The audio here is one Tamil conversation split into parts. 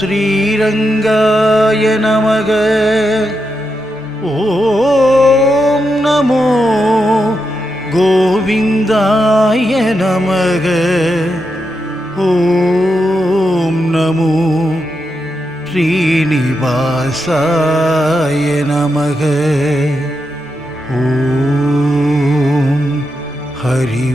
ஸ்ரீரங்காய நமக. ஓம் நமோ கோவிந்தாய நமக. ஓம் நமோ ஸ்ரீனிவாசாய நமக. ஓம் ஹரி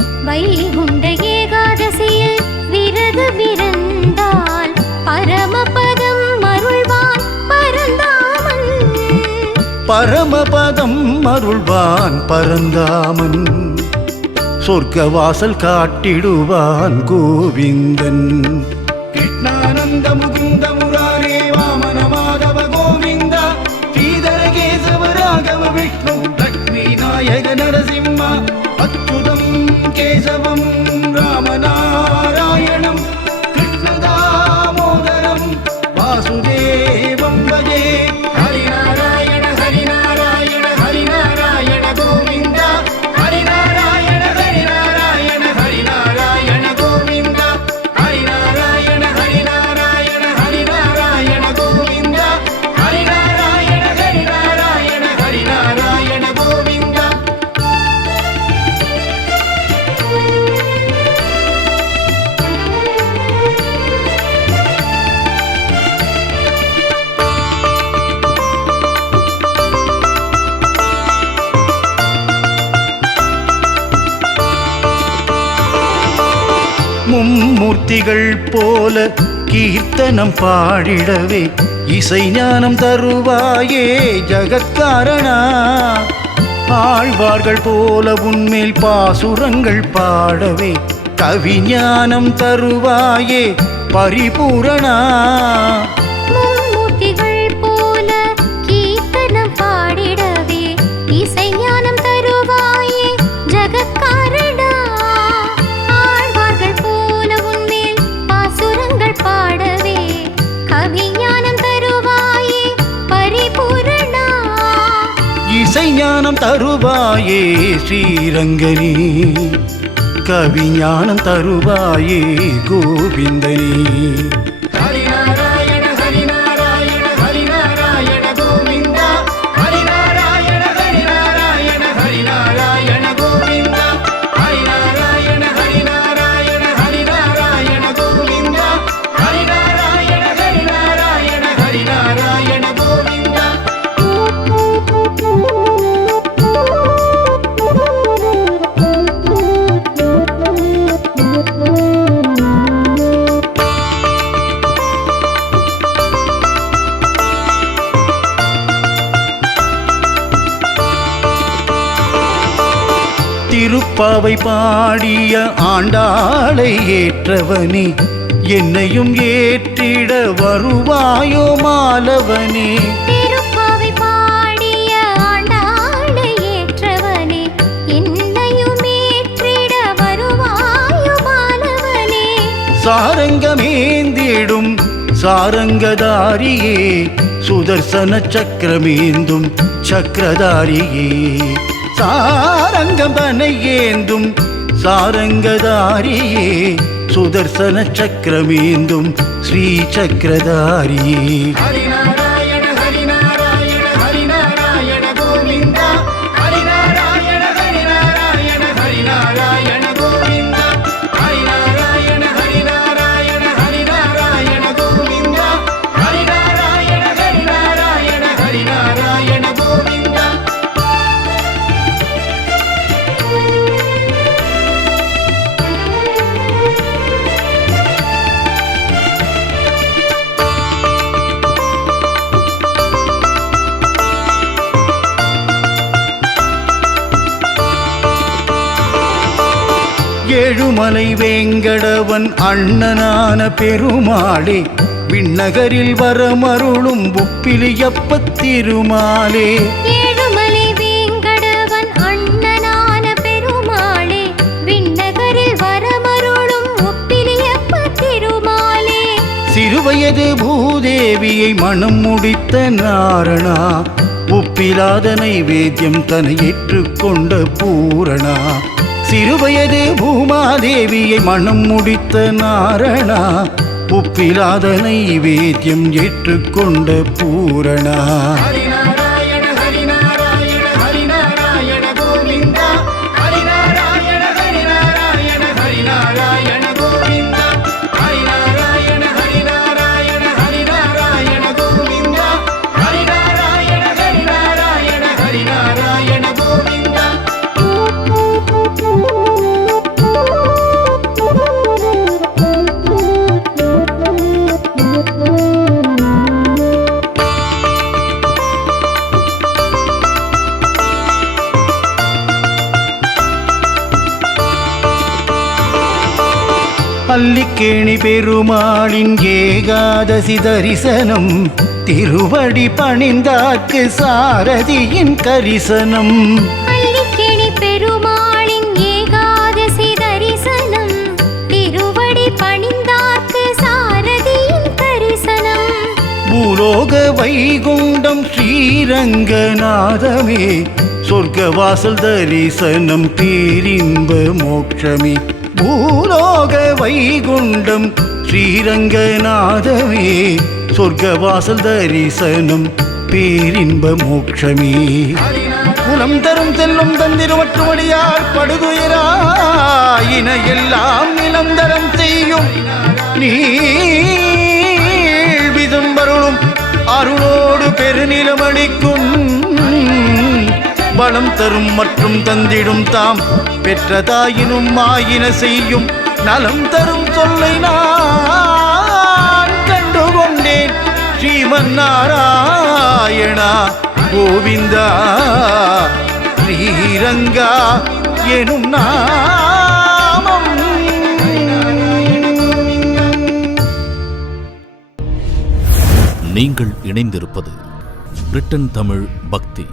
வைகுண்ட ஏகாதசியில் விரது விருந்தால் பரமபதம் அருள்வான் பரந்தாமன். பரமபதம் அருள்வான் பரந்தாமன். சொர்க்க வாசல் காட்டிடுவான் கோவிந்தன். கிருஷ்ணானந்த முகுந்த முராரே வாமன மாதவ கோவிந்த. ஸ்ரீதர கேசவ ராகவ விஷ்ணு லக்ஷ்மி நாயக நரசிம்ம கேசவம் ராமநாத மூர்த்திகள் போல கீர்த்தனம் பாடிடவே இசை ஞானம் தருவாயே ஜகத்காரணா. ஆழ்வார்கள் போல உன்மேல் பாசுரங்கள் பாடவே கவிஞானம் தருவாயே பரிபூரணா. தருவாயே ஸ்ரீரங்கனி. கவிஞானம் தருவாயே கோவிந்தனே. திருப்பாவை பாடிய ஆண்டாளை ஏற்றவனே என்னையும் ஏற்றிட வருவாயோ மாலவனே. திருப்பாவை பாடிய ஆண்டாளை ஏற்றவனே என்னையும் ஏற்றிட வருவாயோ மாலவனே. சாரங்கமேந்திடும் சாரங்கதாரியே சுதர்சன சக்கரமேந்தும் சக்கரதாரியே. சாரங்கம்பனை ஏந்தும் சாரங்கதாரியே சுதர்சன சக்கரமேந்தும் ஸ்ரீ சக்கரதாரியே ஏழுமலை வேங்கடவன் அண்ணனான பெருமாளே விண்ணகரில் வரமருளும் உப்பிலியப்பத் திருமாலே. ஏழுமலை வேங்கடவன் அண்ணனான பெருமாளே விண்ணகரில் வரமருளும் ஒப்பிலியப்ப திருமாலே. சிறுவயது பூதேவியை மனம் முடித்த நாரணா உப்பிலாத நைவேத்தியம் தன்னை ஏற்றுக்கொண்ட பூரணா. சிறுவயது பூமாதேவியை மனம் முடித்த நாரணா உப்பிலாதனை வேத்தியம் ஏற்றுக்கொண்ட பூரணா. அல்லிக்கேணி பெருமாளின் ஏகாதசி தரிசனம் திருவடி பணிந்தாக்கு சாரதியின் கரிசனம். அள்ளிக்கேணி பெருமாளின் ஏகாதசி தரிசனம் திருவடி பணிந்தார்க்கு சாரதியின் தரிசனம் பூலோக வைகுண்டம் ஸ்ரீரங்கநாதமே சொர்க்கவாசல் தரிசனம் பேரின்ப மோட்சமே. பூலோக வைகுண்டம் ஸ்ரீரங்கநாதமே சொர்க்கவாசல் தரிசனம் பேரின்ப மோட்சமே. குலம் தரும் செல்லும் தந்திருவற்றுமடியால் படுதுயராயின எல்லாம் நிலந்தரம் செய்யும் நீ விதும்பருளும் அருளோடு பெருநிலமளிக்கும் பலம் தரும் மற்றும் தந்திடும் தாம். பெற்ற தாயினும் ஆயின செய்யும் நலம் தரும் சொல்லை நான் கண்டுகொண்டேன். ஸ்ரீமன் நாராயணா கோவிந்தா ஸ்ரீரங்கா எனும் நாமம். நீங்கள் இணைந்திருப்பது பிரிட்டன் தமிழ் பக்தி.